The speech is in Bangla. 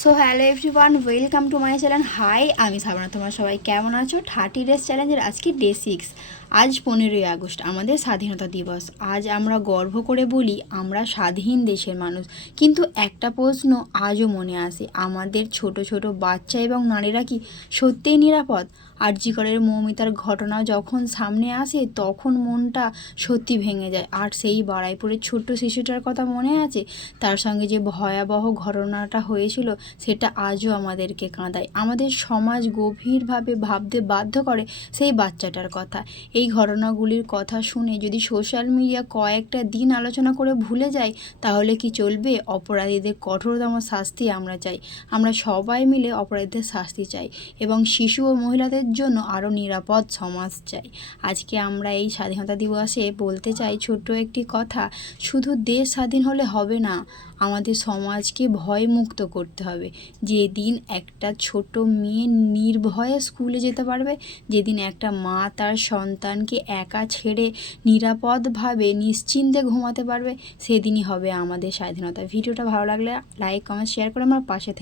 So hello everyone, welcome to my channel. Hi, আমি সাবনা। তোমরা সবাই কেমন আছো? 30 ডেজ চ্যালেঞ্জের আজকে ডে 6। আজ 15ই আগস্ট, আমাদের স্বাধীনতা দিবস। আজ আমরা গর্ব করে বলি আমরা স্বাধীন দেশের মানুষ। কিন্তু একটা প্রশ্ন আজও মনে আসে, আমাদের ছোট ছোট বাচ্চা এবং নারীরা কি সত্যিই নিরাপদ? আরজি করের মৌমিতার ঘটনা যখন সামনে আসে তখন মনটা সত্যি ভেঙে যায়। আর সেই বারুইপুরের ছোট্ট শিশুটার কথা মনে আছে? তার সঙ্গে যে ভয়াবহ ঘটনাটা হয়েছিল সেটা আজও আমাদেরকে কাঁদায়। আমাদের সমাজ গভীরভাবে ভাবতে বাধ্য করে সেই বাচ্চাটার কথা। এই ঘটনাগুলির কথা শুনে যদি সোশ্যাল মিডিয়া কয়েকটা দিন আলোচনা করে ভুলে যায় তাহলে কি চলবে? অপরাধীদের কঠোরতম শাস্তি আমরা চাই। আমরা সবাই মিলে অপরাধীদের শাস্তি চাই এবং শিশু ও মহিলাদের জন্য আরও নিরাপদ সমাজ চাই। আজকে আমরা এই স্বাধীনতা দিবসে বলতে চাই ছোট্ট একটি কথা, শুধু দেশ স্বাধীন হলে হবে না, আমাদের সমাজকে ভয়মুক্ত করতে হবে। যেদিন একটা ছোট মেয়ে নির্ভয়ে স্কুলে যেতে পারবে, যেদিন একটা মা তার সন্তানকে একা ছেড়ে নিরাপদভাবে নিশ্চিন্তে ঘুমাতে পারবে, সেদিনই হবে আমাদের স্বাধীনতা। ভিডিওটা ভালো লাগলে লাইক কমেন্ট শেয়ার করে আমার পাশে থেকে